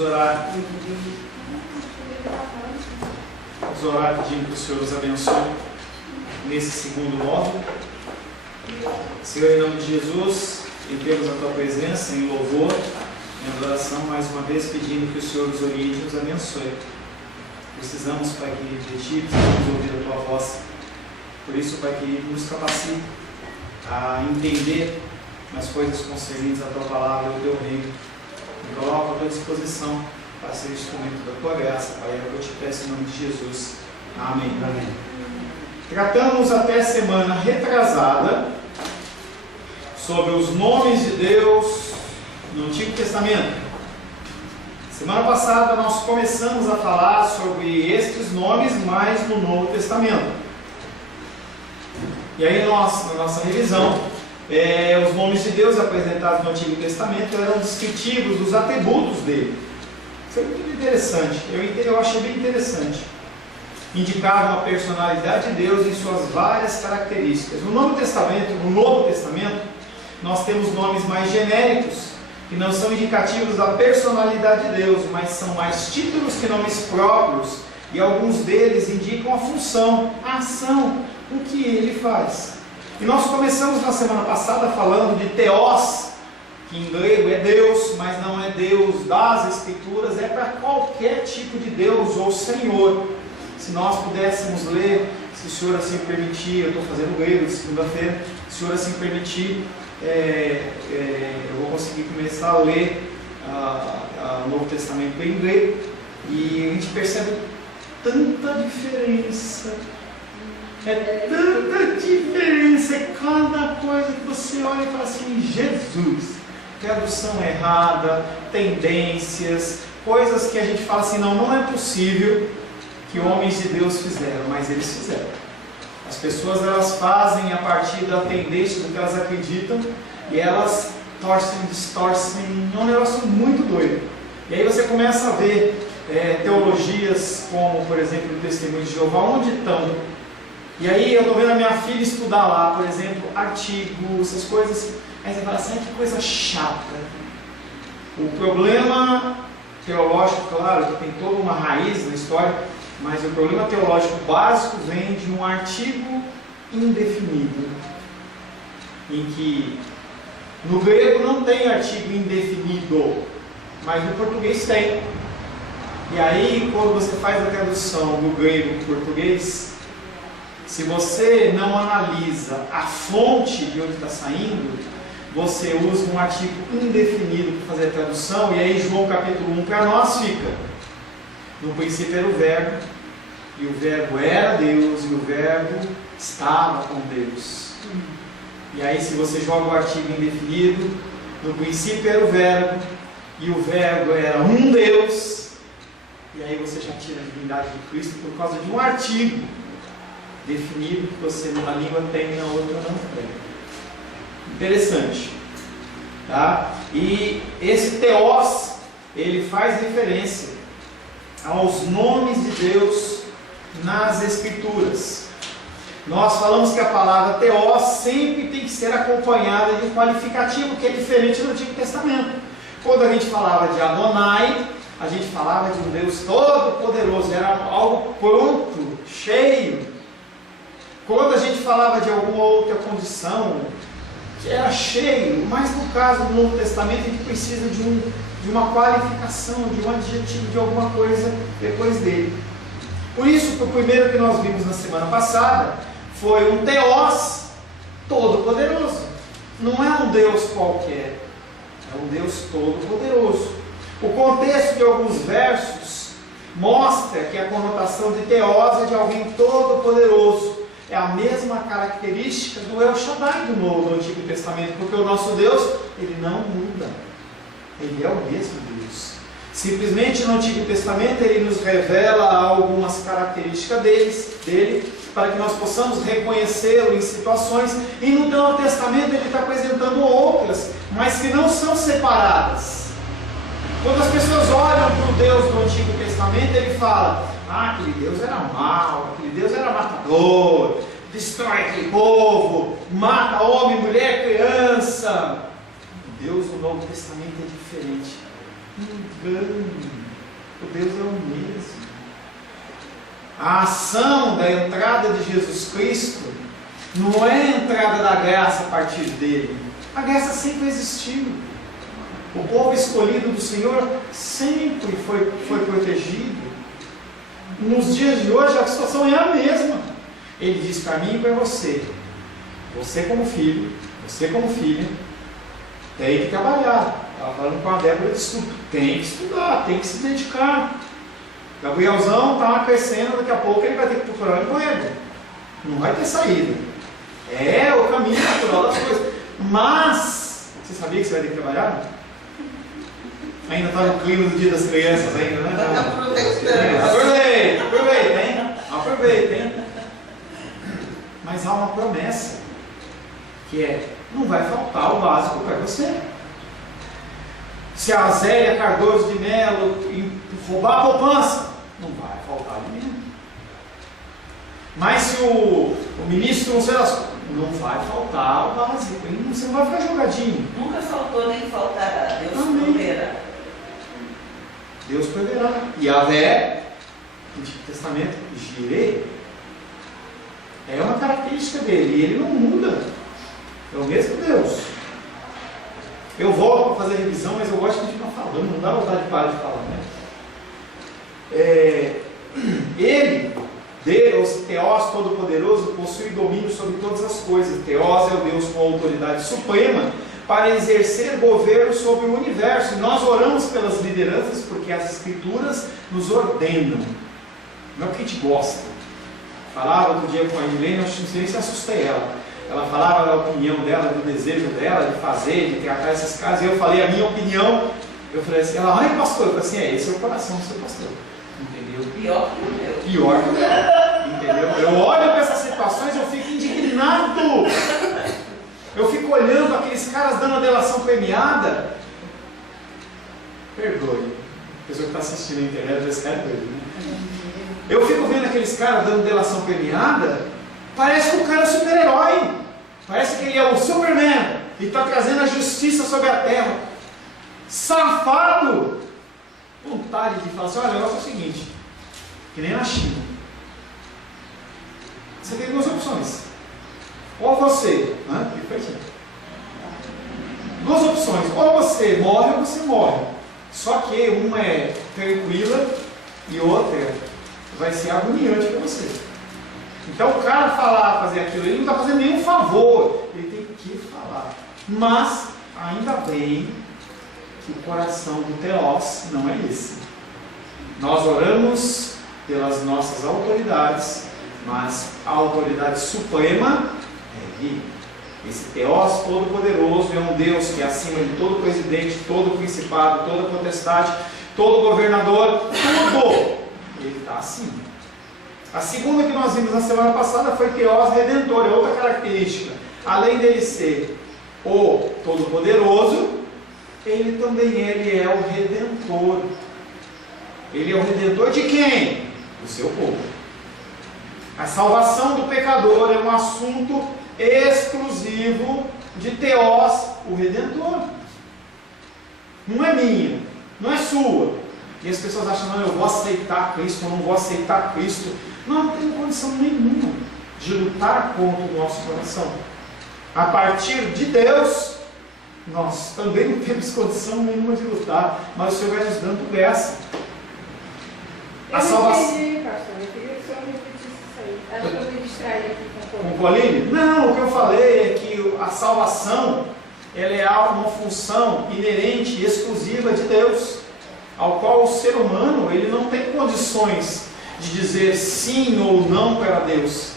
Vamos orar pedindo que o Senhor nos abençoe nesse segundo módulo. Senhor, em nome de Jesus, entremos a Tua presença em louvor, em adoração, mais uma vez pedindo que o Senhor nos oriente e nos abençoe. Precisamos, Pai querido, de Ti, precisamos ouvir a Tua voz. Por isso, Pai querido, nos capacite a entender as coisas concernentes à Tua palavra e ao Teu reino. Me coloco à Tua disposição para ser instrumento da Tua graça, Pai. Eu te peço em nome de Jesus. Amém. Amém. Tratamos até semana retrasada sobre os nomes de Deus no Antigo Testamento. Semana passada nós começamos a falar sobre estes nomes, mas no Novo Testamento. E aí nós, na nossa revisão, os nomes de Deus apresentados no Antigo Testamento eram descritivos dos atributos dele. Isso é muito interessante, eu achei bem interessante. Indicavam a personalidade de Deus em suas várias características. No Novo Testamento, nós temos nomes mais genéricos, que não são indicativos da personalidade de Deus, mas são mais títulos que nomes próprios, e alguns deles indicam a função, a ação, o que ele faz. E nós começamos na semana passada falando de Theos, que em grego é Deus, mas não é Deus das Escrituras, é para qualquer tipo de Deus ou Senhor. Se nós pudéssemos ler, se o Senhor assim permitir, eu estou fazendo grego de segunda-feira, se o Senhor assim permitir, eu vou conseguir começar a ler o Novo Testamento em grego, e a gente percebe tanta diferença. Cada coisa que você olha e fala assim, Jesus, tradução errada, tendências, coisas que a gente fala assim, não é possível que homens de Deus fizeram, mas eles fizeram. As pessoas, elas fazem a partir da tendência do que elas acreditam, e elas torcem, distorcem, é um negócio muito doido. E aí você começa a ver teologias como, por exemplo, o Testemunho de Jeová, onde estão. E aí eu estou vendo a minha filha estudar lá, por exemplo, artigo, essas coisas. Aí você fala assim, que coisa chata. O problema teológico, claro, que tem toda uma raiz na história, mas o problema teológico básico vem de um artigo indefinido, em que no grego não tem artigo indefinido, mas no português tem. E aí, quando você faz a tradução do grego para o português, se você não analisa a fonte de onde está saindo, você usa um artigo indefinido para fazer a tradução, e aí João capítulo 1 para nós fica: no princípio era o verbo, e o verbo era Deus, e o verbo estava com Deus. E aí, se você joga o artigo indefinido, no princípio era o verbo, e o verbo era um Deus, e aí você já tira a divindade de Cristo por causa de um artigo definido que você numa língua tem e na outra não tem. Interessante, tá? E esse Theos, ele faz referência aos nomes de Deus nas Escrituras. Nós falamos que a palavra Theos sempre tem que ser acompanhada de um qualificativo, que é diferente do Antigo Testamento. Quando a gente falava de Adonai, a gente falava de um Deus todo-poderoso, era algo pronto, cheio. Quando a gente falava de alguma outra condição, era cheio, mas no caso do Novo Testamento a gente precisa de uma qualificação, de um adjetivo, de alguma coisa depois dele. Por isso, o primeiro que nós vimos na semana passada foi um Theos todo-poderoso. Não é um Deus qualquer, é um Deus todo-poderoso. O contexto de alguns versos mostra que a conotação de Theos é de alguém todo-poderoso. É a mesma característica do El Shaddai do Antigo Testamento, porque o nosso Deus, ele não muda. Ele é o mesmo Deus. Simplesmente no Antigo Testamento ele nos revela algumas características dele, para que nós possamos reconhecê-lo em situações, e no Novo Testamento ele está apresentando outras, mas que não são separadas. Quando as pessoas olham para o Deus do Antigo Testamento, ele fala: aquele Deus era mau, aquele Deus era matador, destrói aquele povo, mata homem, mulher, criança. O Deus do Novo Testamento é diferente. engano. O Deus é o mesmo. A ação da entrada de Jesus Cristo não é a entrada da graça a partir dele. A graça sempre existiu. O povo escolhido do Senhor sempre foi protegido. Nos dias de hoje a situação é a mesma. Ele diz para mim e para você: você como filho, você como filha, tem que trabalhar. Estava falando com a Débora de estudo. Tem que estudar, tem que se dedicar. Gabrielzão está crescendo, daqui a pouco ele vai ter que procurar um emprego. Não vai ter saída. É o caminho natural das coisas. Mas, você sabia que você vai ter que trabalhar? Ainda está no clima do dia das crianças ainda, né? Aproveitem. Mas há uma promessa, que é, não vai faltar o básico para você. Se a Zélia Cardoso de Melo roubar a poupança, não vai faltar alimento. Mas se o ministro não sei das coisas, não vai faltar o básico. Você não vai ficar jogadinho. Nunca faltou nem faltará. Deus proverá. Deus proverá. E Yahvé, no Antigo Testamento, Jireh, é uma característica dele. E ele não muda. É o mesmo Deus. Eu volto para fazer revisão, mas eu gosto de continuar falando. Não dá vontade de parar de falar, né? Ele, Deus, Teós Todo-Poderoso, possui domínio sobre todas as coisas. Teós é o Deus com autoridade suprema para exercer governo sobre o universo. E nós oramos pelas lideranças porque as Escrituras nos ordenam. Não é porque a gente gosta. Falava outro dia com a Helene, eu não sei se assustei ela. Ela falava da opinião dela, do desejo dela de fazer, de tratar essas casas. E eu falei a minha opinião. Eu falei assim, ela, ai pastor, eu falei assim, esse é o coração do seu pastor. Entendeu? Pior que o meu. Pior que o meu. Entendeu? Eu olho para essas situações e eu fico indignado. Eu fico olhando aqueles caras dando a delação premiada. Perdoe. A pessoa que está assistindo na internet, esse cara é doido, né? Eu fico vendo aqueles caras dando delação premiada. Parece que o cara é super-herói. Parece que ele é o Superman e está trazendo a justiça sobre a terra. Safado! Vontade de falar assim, olha, o negócio é o seguinte, que nem na China. Você tem duas opções. Ou você, né? Duas opções, ou você morre ou você morre. Só que uma é tranquila e outra vai ser agoniante para você. Então o cara falar, fazer aquilo, ele não está fazendo nenhum favor, ele tem que falar. Mas, ainda bem que o coração do Teós não é esse. Nós oramos pelas nossas autoridades, mas a autoridade suprema é Ele. Esse Teós Todo-Poderoso é um Deus que é acima de todo presidente, todo principado, toda potestade, todo governador, tudo. Ele está acima. A segunda que nós vimos na semana passada foi Teós Redentor, é outra característica. Além dele ser o Todo-Poderoso, ele também é o Redentor. Ele é o Redentor de quem? Do seu povo. A salvação do pecador é um assunto exclusivo de Teós, o Redentor. Não é minha, não é sua. E as pessoas acham, não, eu vou aceitar Cristo, eu não vou aceitar Cristo. Não tem condição nenhuma de lutar contra o nosso coração. A partir de Deus, nós também não temos condição nenhuma de lutar, mas o Senhor vai nos dando graça. A salvação. Eu entendi, pastor. Eu queria que o senhor repetisse isso aí. Acho que eu me distraí aqui com o Pauline? Não, o que eu falei é que a salvação ela é uma função inerente e exclusiva de Deus, ao qual o ser humano ele não tem condições de dizer sim ou não para Deus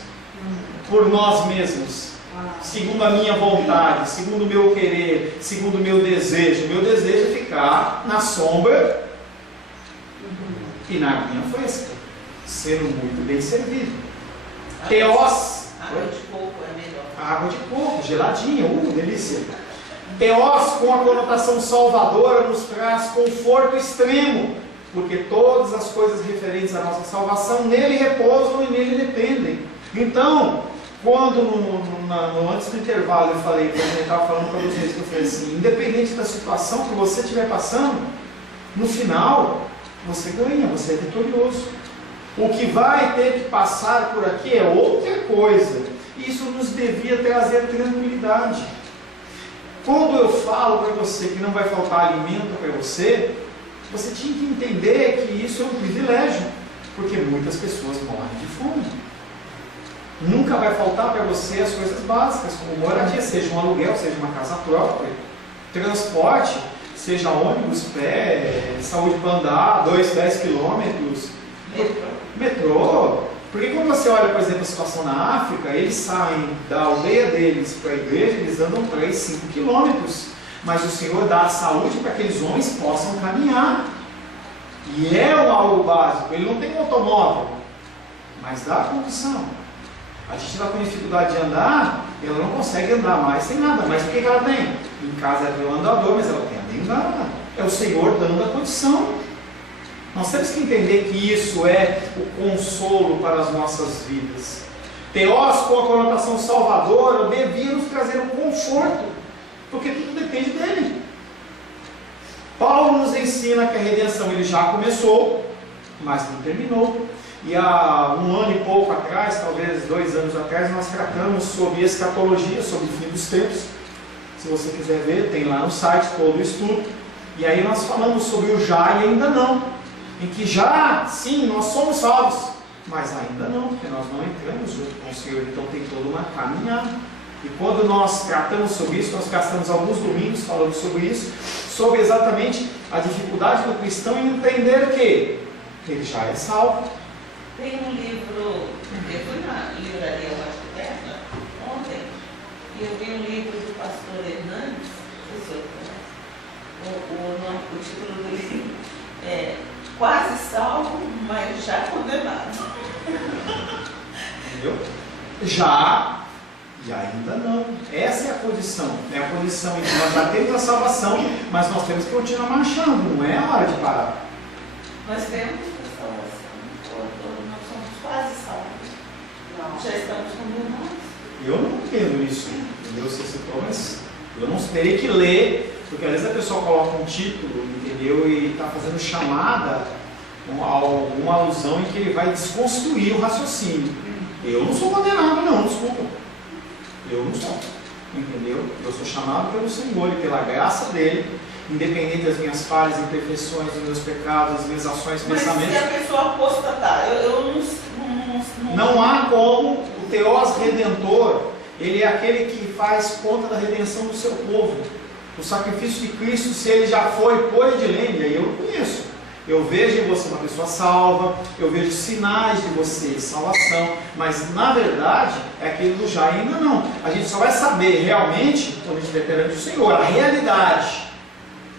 por nós mesmos, segundo a minha vontade, segundo o meu querer, segundo o meu desejo. Meu desejo é ficar na sombra e na minha fresca, sendo muito bem servido. Teós, água de coco é melhor. Água de coco, geladinha, delícia. Teós, com a conotação salvadora, nos traz conforto extremo, porque todas as coisas referentes à nossa salvação nele repousam e nele dependem. Então, quando antes do intervalo eu falei, quando eu estava falando para vocês, que eu falei assim, independente da situação que você estiver passando, No final, você ganha, você é vitorioso. O que vai ter que passar por aqui é outra coisa. Isso nos devia trazer tranquilidade. Quando eu falo para você que não vai faltar alimento para você, você tinha que entender que isso é um privilégio, porque muitas pessoas morrem de fome. Nunca vai faltar para você as coisas básicas, como moradia, seja um aluguel, seja uma casa própria, transporte, seja ônibus, pé, saúde para andar, 10 quilômetros, metrô. Porque quando você olha, por exemplo, a situação na África, eles saem da aldeia deles para a igreja, eles andam 3, 5 quilômetros. Mas o Senhor dá a saúde para que aqueles homens possam caminhar. E é algo básico. Ele não tem um automóvel, mas dá a condição. A gente está com dificuldade de andar, ela não consegue andar mais sem nada. Mas o que ela tem? Em casa ela tem um andador, mas ela tem a bengala. É o Senhor dando a condição. Nós temos que entender que isso é o consolo para as nossas vidas. Teós, com a conotação salvadora, devia nos trazer um conforto, porque tudo depende dele. Paulo nos ensina que a redenção ele já começou, mas não terminou. E há 1 ano e pouco atrás, talvez 2 anos atrás, nós tratamos sobre escatologia, sobre o fim dos tempos. Se você quiser ver, tem lá no site todo o estudo. E aí nós falamos sobre o já e ainda não. Em que já, sim, nós somos salvos, mas ainda não, porque nós não entramos junto com o Senhor, então tem toda uma caminhada. E quando nós tratamos sobre isso, nós gastamos alguns domingos falando sobre isso, sobre exatamente a dificuldade do cristão em entender que ele já é salvo. Tem um livro, eu fui na livraria Terra ontem, e eu vi um livro do pastor Hernandes, o título do livro é Quase Salvo, mas já condenado. Entendeu? Já e ainda não. Essa é a condição. É a condição em que nós já temos a salvação, mas nós temos que continuar marchando, não é a hora de parar. Nós temos a salvação, nós somos quase salvos. Não. Já estamos condenados. Eu não entendo isso, entendeu? Você citou, mas eu não terei que ler, porque às vezes a pessoa coloca um título, entendeu? E está fazendo chamada a alguma alusão em que ele vai desconstruir o raciocínio. Eu não sou condenado, não, desculpa. Eu não sou, entendeu? Eu sou chamado pelo Senhor e pela graça dele, independente das minhas falhas, imperfeições, dos meus pecados, das minhas ações, pensamentos. Mas se a pessoa apostatar, não há como. O Teós Redentor, ele é aquele que faz conta da redenção do seu povo. O sacrifício de Cristo, se ele já foi, pôs de lenha, e eu não conheço. Eu vejo em você uma pessoa salva, eu vejo sinais de você de salvação, mas na verdade é aquilo do já e ainda não. A gente só vai saber realmente quando a gente estiver perante o Senhor, a realidade.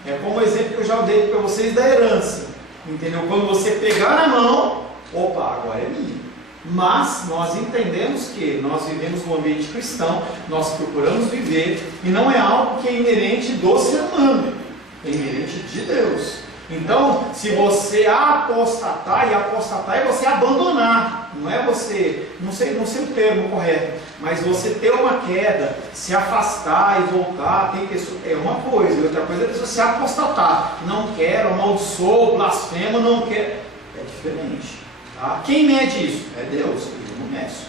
É como o exemplo que eu já dei para vocês da herança, entendeu? Quando você pegar na mão, opa, agora é minha. Mas nós entendemos que nós vivemos num ambiente cristão, nós procuramos viver, e não é algo que é inerente do ser humano, é inerente de Deus. Então, se você apostatar, e apostatar é você abandonar, não é você, não sei o termo correto, mas você ter uma queda, se afastar e voltar, tem pessoa, é uma coisa, outra coisa é a pessoa se apostatar, não quero, amaldiçoou, blasfemo, não quer, é diferente. Tá? Quem mede isso? É Deus, eu não meço.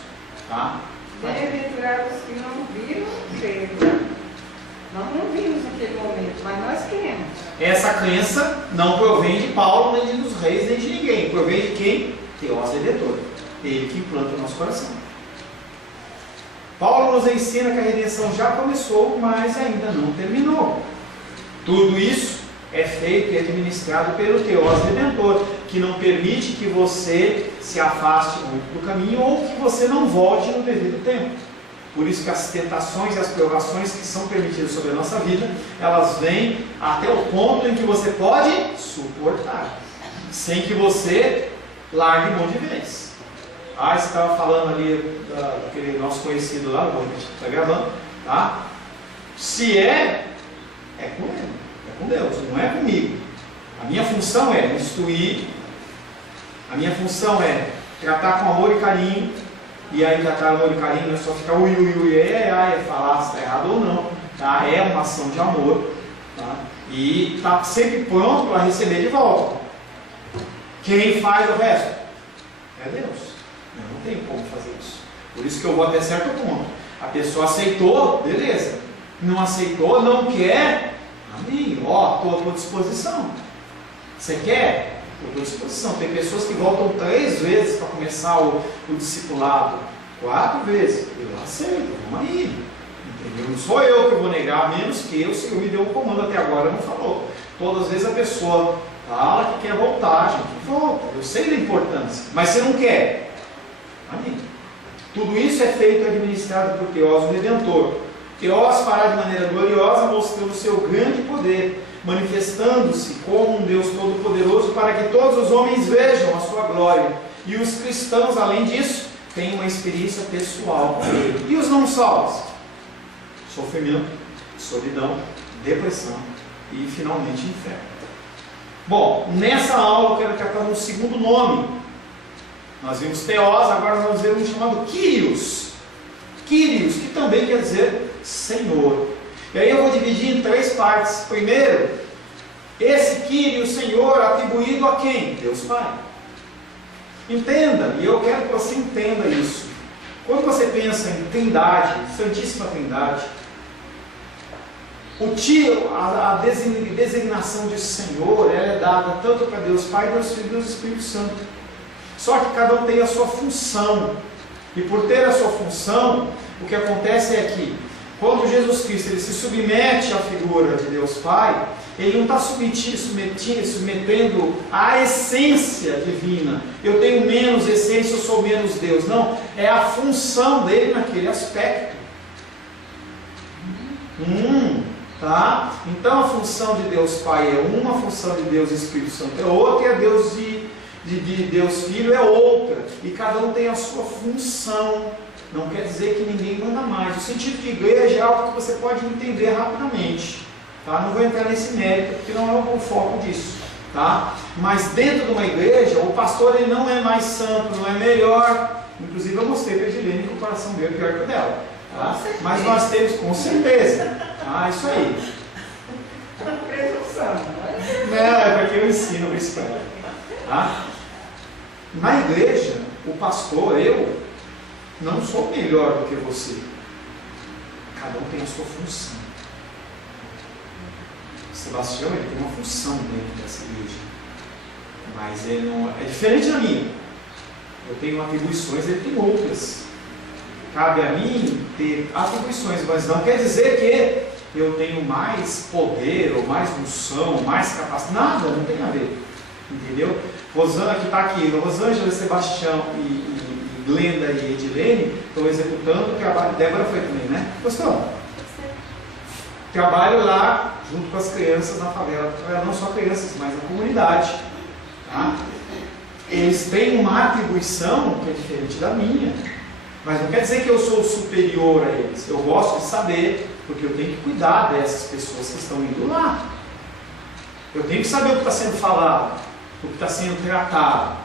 Tá? Bem-aventurados que não viram, creram. Nós não vimos naquele momento, mas nós cremos. Essa crença não provém de Paulo, nem dos reis, nem de ninguém. Provém de quem? Teós Redentor. Ele que implanta o nosso coração. Paulo nos ensina que a redenção já começou, mas ainda não terminou. Tudo isso é feito e administrado pelo Teós Redentor, que não permite que você se afaste muito do caminho ou que você não volte no devido tempo. Por isso que as tentações e as provações que são permitidas sobre a nossa vida, elas vêm até o ponto em que você pode suportar, sem que você largue mão de vez. Você estava falando ali daquele nosso conhecido lá, que a gente está gravando, tá? Se é com ele, é com Deus, não é comigo. A minha função é instruir, a minha função é tratar com amor e carinho. E aí tratar amor e carinho não é só ficar ui, é falar se está errado ou não, tá? É uma ação de amor, tá? E está sempre pronto para receber de volta. Quem faz o resto? É Deus. Eu não tenho como fazer isso. Por isso que eu vou até certo ponto. A pessoa aceitou, beleza. Não aceitou, não quer, amém. Ó, estou à tua disposição. Você quer? Estou à tua disposição. Tem pessoas que voltam 3 vezes para começar o discipulado. 4 vezes. Eu aceito, vamos aí. Entendeu? Não sou eu que vou negar, a menos que o Senhor me deu um comando até agora, não falou. Todas as vezes a pessoa fala que quer voltar, gente, volta. Eu sei da importância, mas você não quer. Amém. Tudo isso é feito e administrado por Teós, o Redentor. Teós fará de maneira gloriosa, mostrando o seu grande poder, manifestando-se como um Deus todo-poderoso, para que todos os homens vejam a sua glória. E os cristãos, além disso, têm uma experiência pessoal com ele. E os não salvos? Sofrimento, solidão, depressão e finalmente inferno. Bom, nessa aula eu quero tratar um segundo nome. Nós vimos Teós, agora nós vamos ver um chamado Kyrios. Kyrios, que também quer dizer Senhor. E aí eu vou dividir em 3 partes. Primeiro, esse Kyrios, Senhor, atribuído a quem? Deus Pai. Entenda, e eu quero que você entenda isso. Quando você pensa em Trindade, Santíssima Trindade, a designação de Senhor, ela é dada tanto para Deus Pai, Deus Filho e Deus Espírito Santo. Só que cada um tem a sua função. E por ter a sua função, o que acontece é que, quando Jesus Cristo ele se submete à figura de Deus Pai, ele não está submetendo à essência divina. Eu tenho menos essência, eu sou menos Deus. Não, é a função dele naquele aspecto. Tá? Então a função de Deus Pai é uma, a função de Deus Espírito Santo é outra, e a Deus de Deus Filho é outra. E cada um tem a sua função. Não quer dizer que ninguém manda mais. O sentido de igreja é algo que você pode entender rapidamente. Tá? Não vou entrar nesse mérito, porque não é o foco disso. Tá? Mas dentro de uma igreja, o pastor ele não é mais santo, não é melhor. Inclusive eu mostrei para a Edilene que o coração dele é pior que o dela. Tá? Mas nós temos, com certeza. Isso aí. Não, é porque eu ensino isso para ela. Tá? Na igreja, o pastor, eu, não sou melhor do que você. Cada um tem a sua função. Sebastião, ele tem uma função dentro dessa igreja. Mas ele não é diferente da minha. Eu tenho atribuições, ele tem outras. Cabe a mim ter atribuições, mas não quer dizer que eu tenho mais poder, ou mais função, mais capacidade. Nada, não tem a ver. Entendeu? Rosana que está aqui, Rosângela, Sebastião e Glenda e Edilene estão executando o trabalho. Débora foi também, né? Gostou? Trabalho lá junto com as crianças na favela. Não só crianças, mas a comunidade. Tá? Eles têm uma atribuição que é diferente da minha. Mas não quer dizer que eu sou superior a eles. Eu gosto de saber, porque eu tenho que cuidar dessas pessoas que estão indo lá. Eu tenho que saber o que está sendo falado, o que está sendo tratado.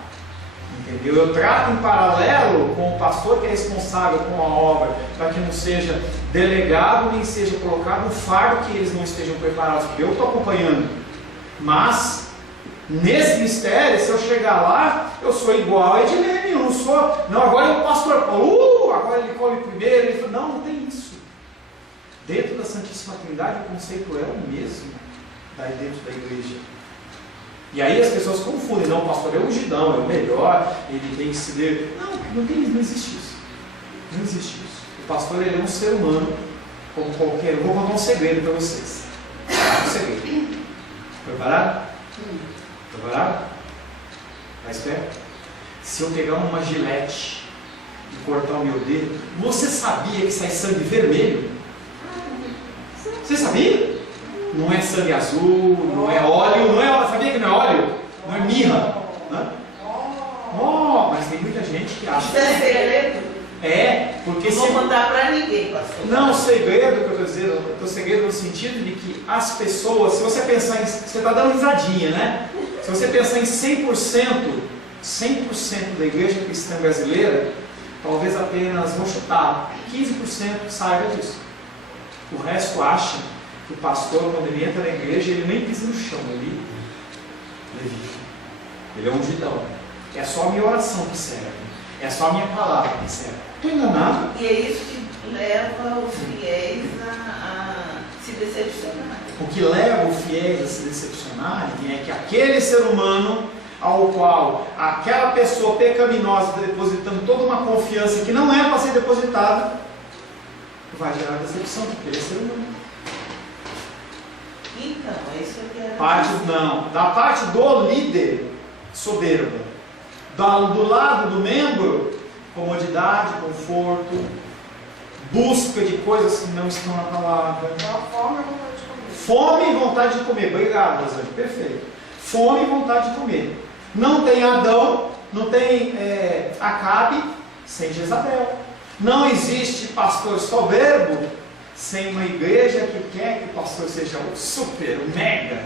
Entendeu? Eu trato em paralelo com o pastor que é responsável com a obra, para que não seja delegado, nem seja colocado um fardo que eles não estejam preparados, porque eu estou acompanhando. Mas, nesse mistério, se eu chegar lá, eu sou igual a Edilene, eu não sou. Não, agora é o pastor Paulo, agora ele come primeiro. Ele fala, não tem isso. Dentro da Santíssima Trindade, o conceito é o mesmo, daí dentro da igreja. E aí as pessoas confundem, não, o pastor é o ungidão, é o melhor, ele tem que se ver. Não existe isso. Não existe isso. O pastor ele é um ser humano, como qualquer. Eu vou contar um segredo para vocês. Um segredo. Preparado? Preparado? Está esperto? Se eu pegar uma gilete e cortar o meu dedo, você sabia que sai sangue vermelho? Você sabia? Não é sangue azul, não é óleo, sabia que não é óleo? Não é mirra. Mas tem muita gente que acha. Isso é segredo? Porque não vou contar para ninguém, pastor. Não, segredo que eu estou dizendo, eu estou segredo no sentido de que as pessoas, se você pensar em. Você está dando risadinha, né? Se você pensar em 100% da igreja cristã brasileira, talvez apenas, vou chutar, 15% saiba disso. O resto acha O pastor, quando ele entra na igreja, ele nem pisa no chão, ele levita. Ele é ungidão. É só a minha oração que serve. É só a minha palavra que serve. Estou enganado? E é isso que leva os fiéis a se decepcionar. O que leva os fiéis a se decepcionarem é que aquele ser humano ao qual aquela pessoa pecaminosa está depositando toda uma confiança que não é para ser depositada, vai gerar decepção, porque ele é ser humano. Então, é isso que eu quero. Da parte do líder, soberba. Do lado do membro, comodidade, conforto, busca de coisas que não estão na palavra. Fome e vontade de comer. Obrigado, Rosane. Perfeito. Fome e vontade de comer. Não tem Adão, não tem Acabe sem Jezabel. Não existe pastor soberbo sem uma igreja que quer que o pastor seja o super, o mega.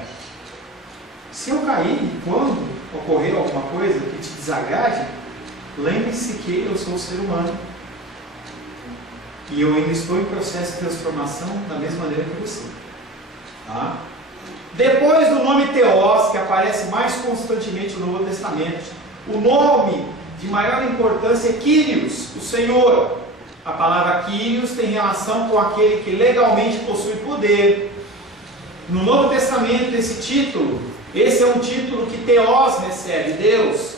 Se eu cair, quando ocorrer alguma coisa que te desagrade, lembre-se que eu sou um ser humano. E eu ainda estou em processo de transformação da mesma maneira que você. Tá? Depois do nome Teós, que aparece mais constantemente no Novo Testamento, o nome de maior importância é Quírios, o Senhor. A palavra Quírios tem relação com aquele que legalmente possui poder. No Novo Testamento, esse é um título que Teós recebe, Deus.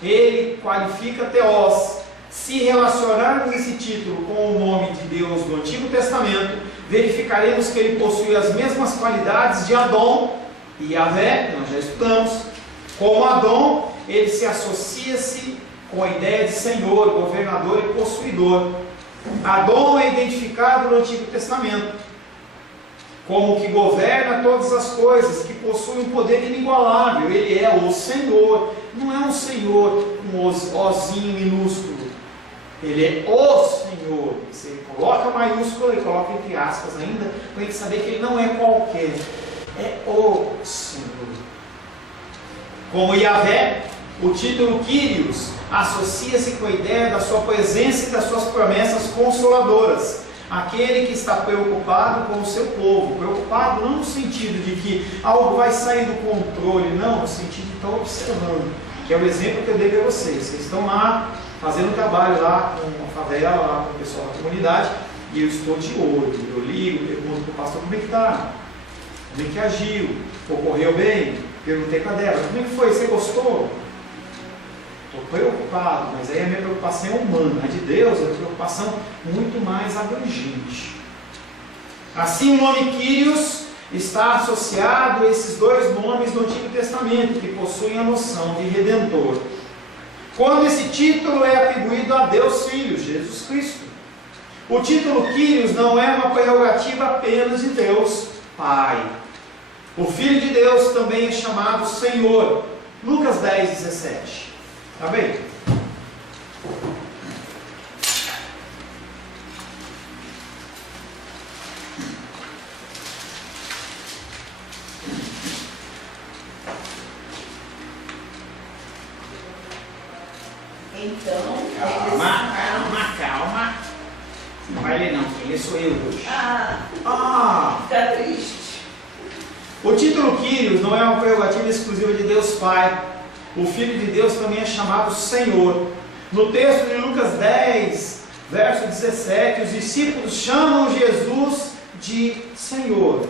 Ele qualifica Teós. Se relacionarmos esse título com o nome de Deus do Antigo Testamento, verificaremos que ele possui as mesmas qualidades de Adão e Yahvé, nós já estudamos. Como Adão, ele se associa-se com a ideia de Senhor, governador e possuidor. Adão é identificado no Antigo Testamento como que governa todas as coisas, que possui um poder inigualável. Ele é o Senhor, não é um Senhor com ozinho minúsculo. Ele é o Senhor. Você coloca maiúsculo e coloca entre aspas ainda, para a gente saber que ele não é qualquer, é o Senhor. Como Yahvé, o título Quírios associa-se com a ideia da sua presença e das suas promessas consoladoras. Aquele que está preocupado com o seu povo, preocupado não no sentido de que algo vai sair do controle, não, no sentido de estar observando, que é o exemplo que eu dei para vocês. Vocês estão lá fazendo trabalho lá com a favela, lá com o pessoal da comunidade, e eu estou de olho, eu ligo, pergunto para o pastor como é que está, como é que agiu, ocorreu bem, perguntei para ela, como é que foi, você gostou? Estou preocupado, mas aí a minha preocupação é humana, a de Deus é uma preocupação muito mais abrangente. Assim o nome Quírios está associado a esses dois nomes do Antigo Testamento, que possuem a noção de Redentor. Quando esse título é atribuído a Deus Filho, Jesus Cristo. O título Quírios não é uma prerrogativa apenas de Deus Pai. O Filho de Deus também é chamado Senhor. Lucas 10, 17. Está bem? Então, Calma. Não vai ler não, quem lê sou eu hoje. Fica triste. O título Quírios não é uma prerrogativa exclusiva de Deus Pai. O Filho de Deus também é chamado Senhor. No texto de Lucas 10, verso 17, os discípulos chamam Jesus de Senhor.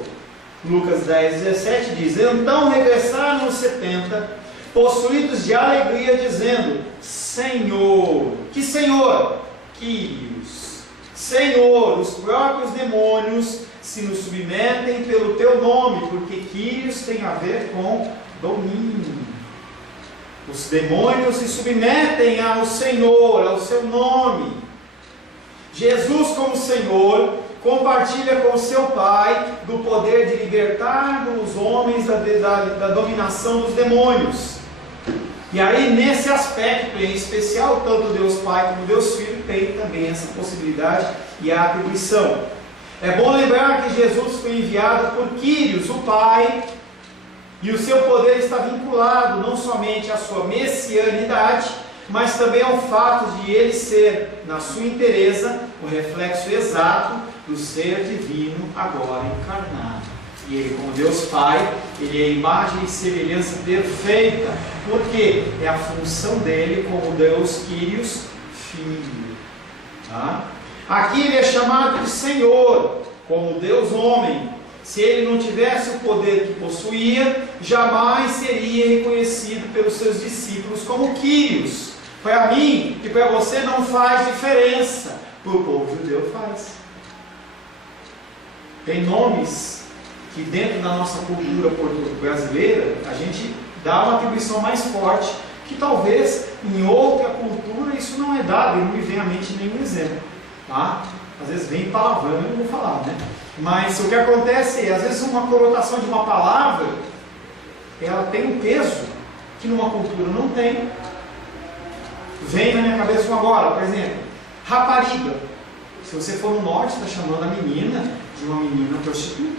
Lucas 10, 17 diz: então regressaram os 70, possuídos de alegria, dizendo: Senhor, que Senhor? Quírios. Senhor, os próprios demônios se nos submetem pelo teu nome, porque Quírios tem a ver com domínio. Os demônios se submetem ao Senhor, ao seu nome. Jesus, como Senhor, compartilha com o seu Pai do poder de libertar os homens da dominação dos demônios. E aí, nesse aspecto em especial, tanto Deus Pai como Deus Filho tem também essa possibilidade e a atribuição. É bom lembrar que Jesus foi enviado por Quírios, o Pai, e o seu poder está vinculado não somente à sua messianidade, mas também ao fato de ele ser, na sua inteireza, o reflexo exato do ser divino agora encarnado. E Ele, como Deus Pai, Ele é a imagem e semelhança perfeita, porque é a função dele como Deus Kyrios, Filho. Tá? Aqui Ele é chamado de Senhor, como Deus homem. Se Ele não tivesse o poder que possuía, jamais seria reconhecido pelos seus discípulos como Kyrios. Para mim e para você não faz diferença, para o povo judeu faz. Tem nomes que dentro da nossa cultura brasileira a gente dá uma atribuição mais forte, que talvez em outra cultura isso não é dado, e não me vem à mente nenhum exemplo. Tá? Às vezes vem palavrão, eu não vou falar, né? Mas o que acontece é, às vezes uma conotação de uma palavra, ela tem um peso que numa cultura não tem. Vem na minha cabeça agora, por exemplo, rapariga. Se você for no norte, está chamando a menina de uma menina prostituta.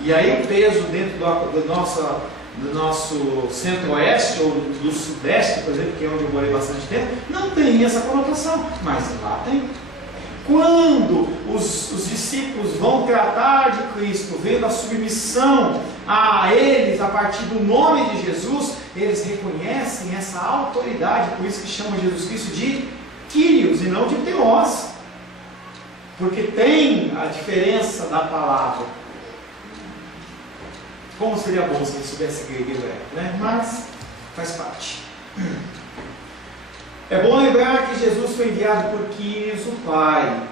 E aí o peso dentro do nosso centro-oeste ou do sudeste, por exemplo, que é onde eu morei bastante tempo, não tem essa conotação, mas lá tem. Quando os discípulos vão tratar de Cristo, vendo a submissão a eles a partir do nome de Jesus, eles reconhecem essa autoridade, por isso que chamam Jesus Cristo de Kyrios e não de Theos, porque tem a diferença da palavra. Como seria bom se ele soubesse grego e hebraico, né? Mas faz parte. É bom lembrar que Jesus foi enviado por Kyrios, o Pai.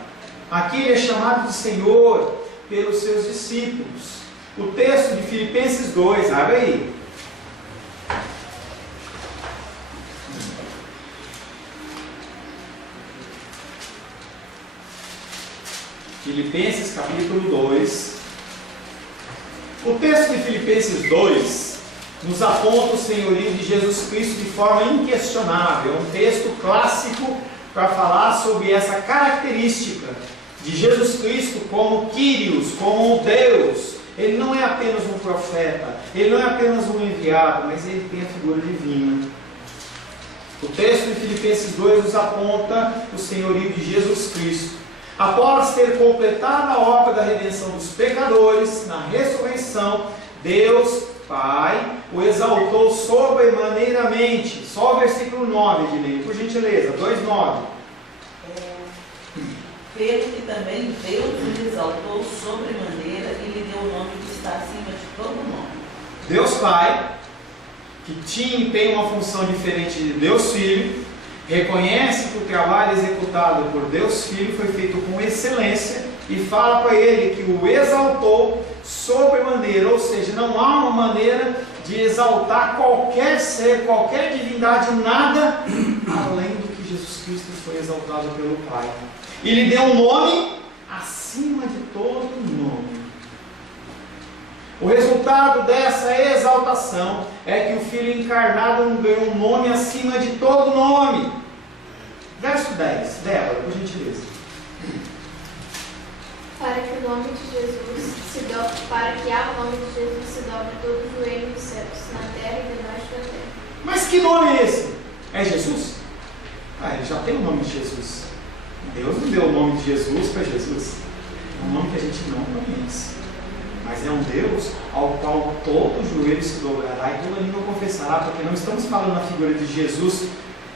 Aqui ele é chamado de Senhor pelos seus discípulos. O texto de Filipenses 2, abre aí. Filipenses capítulo 2. O texto de Filipenses 2 nos aponta o senhorio de Jesus Cristo de forma inquestionável. É um texto clássico para falar sobre essa característica de Jesus Cristo como Kyrios, como Deus. Ele não é apenas um profeta, ele não é apenas um enviado, mas ele tem a figura divina. O texto de Filipenses 2 nos aponta o senhorio de Jesus Cristo. Após ter completado a obra da redenção dos pecadores, na ressurreição, Deus Pai o exaltou sobremaneiramente. Só o versículo 9, Ednei, por gentileza, 2:9. Pelo que também Deus o exaltou sobremaneira e lhe deu o nome que está acima de todo nome. Deus Pai, que tinha e tem uma função diferente de Deus Filho, reconhece que o trabalho executado por Deus Filho foi feito com excelência e fala para ele que o exaltou sobremaneira, ou seja, não há uma maneira de exaltar qualquer ser, qualquer divindade, nada além do que Jesus Cristo foi exaltado pelo Pai. E lhe deu um nome acima de todo nome. O resultado dessa exaltação é que o Filho encarnado ganhou um nome acima de todo nome. Verso 10, Débora, por gentileza. Para que o nome de Jesus se dobre, para que ao nome de Jesus se dobre todo o joelho dos céus, na terra e debaixo da terra. Mas que nome é esse? É Jesus? Ele já tem o nome de Jesus. Deus não deu o nome de Jesus para Jesus. É um nome que a gente não conhece. Mas é um Deus ao qual todo joelho se dobrará e toda língua confessará, porque não estamos falando na figura de Jesus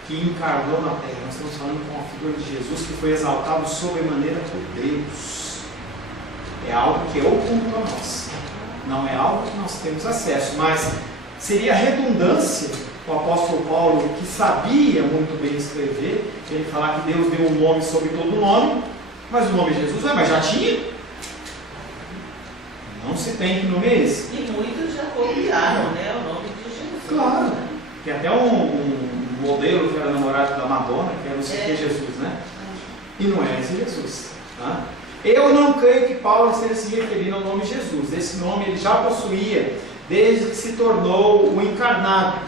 que encarnou na terra, nós estamos falando com a figura de Jesus que foi exaltado sobremaneira por Deus. É algo que é oculto a nós, não é algo que nós temos acesso, mas seria redundância o apóstolo Paulo, que sabia muito bem escrever, ele falar que Deus deu um nome sobre todo nome, mas o nome de Jesus, mas já tinha. Não se tem que nome é esse. E muitos já copiaram, né, o nome de Jesus. Claro. Tem até um modelo que era namorado da Madonna, que era não sei o que Jesus, né? E não é esse Jesus. Tá? Eu não creio que Paulo esteja se referindo ao nome Jesus. Esse nome ele já possuía desde que se tornou o encarnado.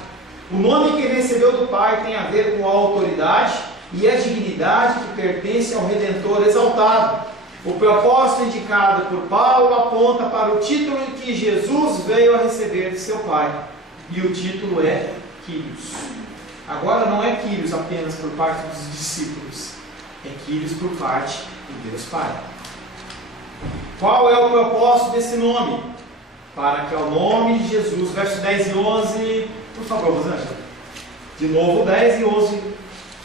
O nome que ele recebeu do Pai tem a ver com a autoridade e a dignidade que pertence ao Redentor exaltado. O propósito indicado por Paulo aponta para o título que Jesus veio a receber de seu Pai. E o título é Kyrios. Agora não é Kyrios apenas por parte dos discípulos, é Kyrios por parte de Deus Pai. Qual é o propósito desse nome? para que ao nome de Jesus, verso 10 e 11, por favor, Rosângela. De novo, 10 e 11,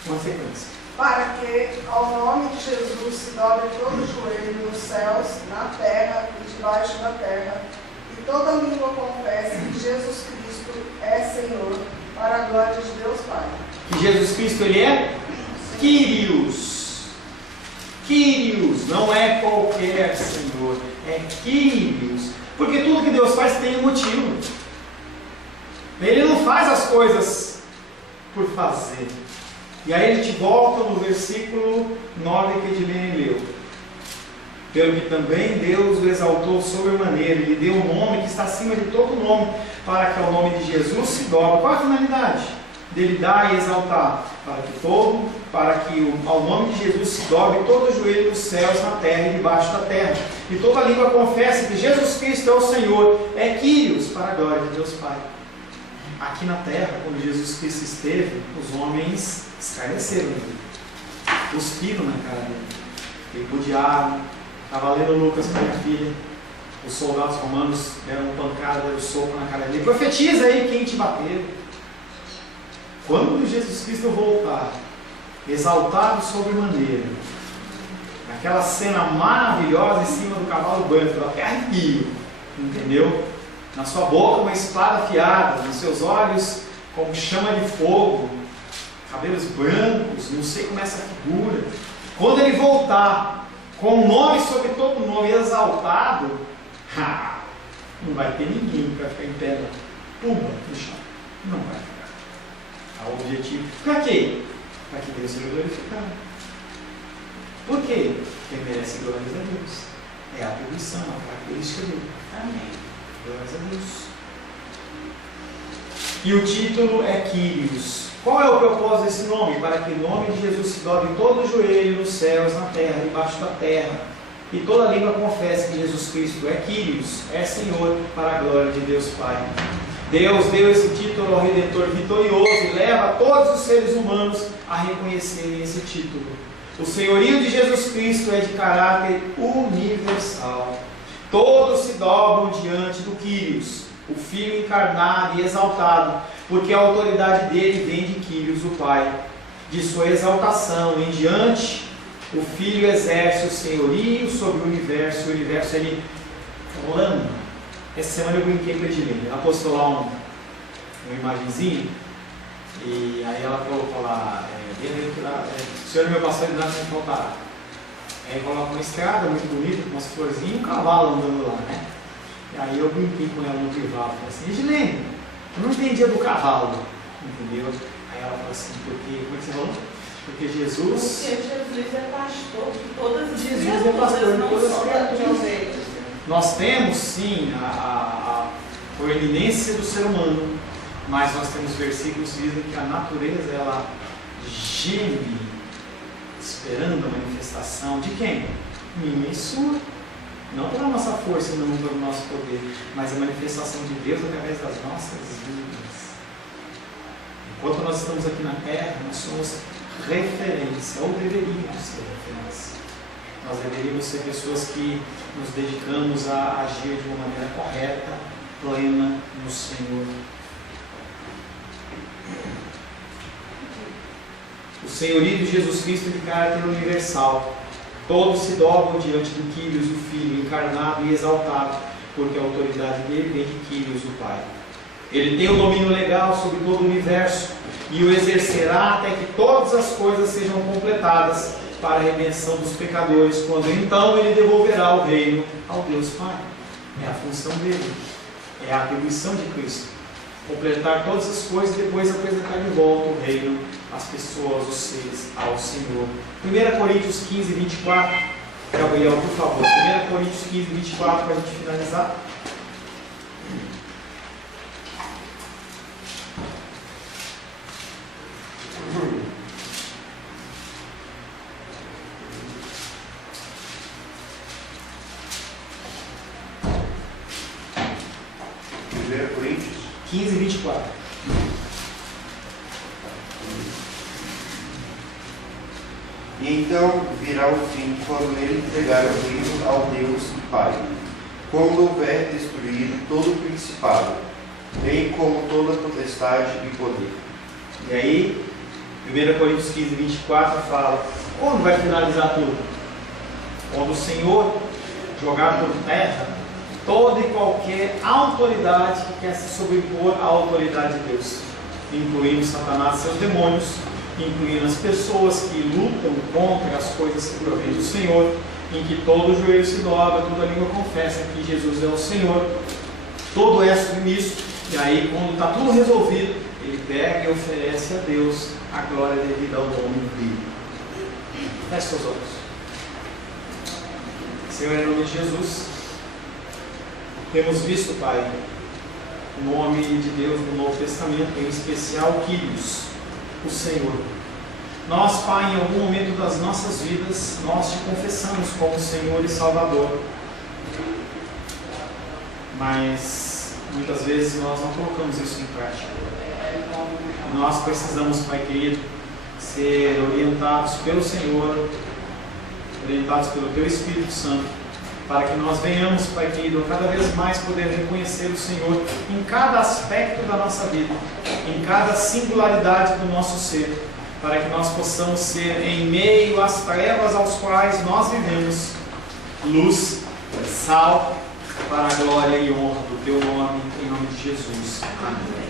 uma sequência. Para que ao nome de Jesus se dobre todo o joelho nos céus, na terra e debaixo da terra, e toda língua confesse que Jesus Cristo é Senhor, para a glória de Deus Pai. Que Jesus Cristo, Ele é Kyrios. Kyrios, não é qualquer Senhor, é Kyrios. Porque tudo que Deus faz tem um motivo. Ele não faz as coisas por fazer. E aí a gente volta no versículo 9 que Edilene leu. Pelo que também Deus o exaltou sobremaneira, ele deu um nome que está acima de todo nome, para que ao nome de Jesus se dobre. Qual a finalidade dele dar e exaltar? Para que ao nome de Jesus se dobre todo o joelho nos céus, na terra e debaixo da terra, e toda língua confesse que Jesus Cristo é o Senhor, é Kyrios, para a glória de Deus Pai. Aqui na terra, quando Jesus Cristo esteve, os homens escarneceram dele, cuspiram na cara dele, repudiaram. Estava lendo Lucas para minha filha, os soldados romanos deram uma pancada, deram um soco na cara dele. Profetiza aí quem te bateu. Quando Jesus Cristo voltar, exaltado sobremaneira, naquela cena maravilhosa em cima do cavalo branco, até arrepio, entendeu? Na sua boca uma espada afiada, nos seus olhos como chama de fogo, cabelos brancos, não sei como é essa figura. Quando ele voltar, com o nome sobre todo nome, exaltado, não vai ter ninguém que vai ficar em pé, pumba, no chão. Não vai ficar. O objetivo, para quê? Para que Deus seja glorificado. Por quê? Quem merece glórias a Deus. É a atribuição, a característica dele. Amém. Glórias a Deus. E o título é Kyrios. Qual é o propósito desse nome? Para que o nome de Jesus se dobre todo o joelho nos céus, na terra, debaixo da terra, e toda língua confesse que Jesus Cristo é Kyrios, é Senhor, para a glória de Deus Pai. Deus deu esse título ao Redentor vitorioso e leva todos os seres humanos a reconhecerem esse título. O senhorio de Jesus Cristo é de caráter universal. Todos se dobram diante do Kyrios, o Filho encarnado e exaltado, porque a autoridade dele vem de Kyrios, o Pai. De sua exaltação em diante, o Filho exerce o senhorio sobre o universo ele clama. Essa semana eu brinquei com a Edilene, ela postou lá uma imagenzinha, e aí ela colocou lá, o Senhor é meu pastor e nada me faltará. Aí coloca uma estrada muito bonita, com umas florzinhas e um cavalo andando lá, né? E aí eu brinquei com ela no privado, falei assim, Edilene, eu não entendia do cavalo, entendeu? Aí ela falou assim, porque, como é que você falou? Porque Jesus... Porque Jesus é pastor de todas as Jesus é pastor de todas as criaturas. criaturas. Nós temos sim a proeminência do ser humano, mas nós temos versículos que dizem que a natureza ela geme, esperando a manifestação de quem? Minha e sua. Não pela nossa força, não pelo nosso poder, mas a manifestação de Deus através das nossas vidas. Enquanto nós estamos aqui na terra, nós somos referência, ou deveríamos ser referência. Nós deveríamos ser pessoas que nos dedicamos a agir de uma maneira correta, plena no Senhor. O senhorio de Jesus Cristo é de caráter universal. Todos se dobram diante do Kyrios, o Filho, encarnado e exaltado, porque a autoridade dele vem de Kyrios, o Pai. Ele tem o domínio legal sobre todo o universo e o exercerá até que todas as coisas sejam completadas para a redenção dos pecadores, quando então ele devolverá o reino ao Deus Pai. É a função dele, é a atribuição de Cristo. Completar todas as coisas e depois apresentar de volta o reino, as pessoas, os seres, ao Senhor. 1 Coríntios 15, 24. Gabriel, por favor. 1 Coríntios 15, 24, para a gente finalizar. Coríntios 15, 24. E então virá o fim, quando ele entregar o reino ao Deus e Pai, quando houver destruído todo o principado, bem como toda potestade e poder. E aí, 1 Coríntios 15, 24 fala, quando vai finalizar tudo? Quando o Senhor jogar por terra toda e qualquer autoridade que quer se sobrepor à autoridade de Deus, incluindo Satanás e seus demônios, incluindo as pessoas que lutam contra as coisas que provêm do Senhor, em que todo o joelho se dobra, toda a língua confessa que Jesus é o Senhor, todo é submisso, e aí quando está tudo resolvido, ele pega e oferece a Deus a glória devida ao nome dele. Feche seus olhos. Senhor, em nome de Jesus, temos visto, Pai, o nome de Deus no Novo Testamento, em especial Kyrios, o Senhor. Nós, Pai, em algum momento das nossas vidas, nós te confessamos como Senhor e Salvador. Mas muitas vezes nós não colocamos isso em prática. Nós precisamos, Pai querido, ser orientados pelo Senhor, orientados pelo Teu Espírito Santo, para que nós venhamos, Pai querido, a cada vez mais poder reconhecer o Senhor em cada aspecto da nossa vida, em cada singularidade do nosso ser, para que nós possamos ser, em meio às trevas aos quais nós vivemos, luz, sal, para a glória e honra do Teu nome, em nome de Jesus. Amém.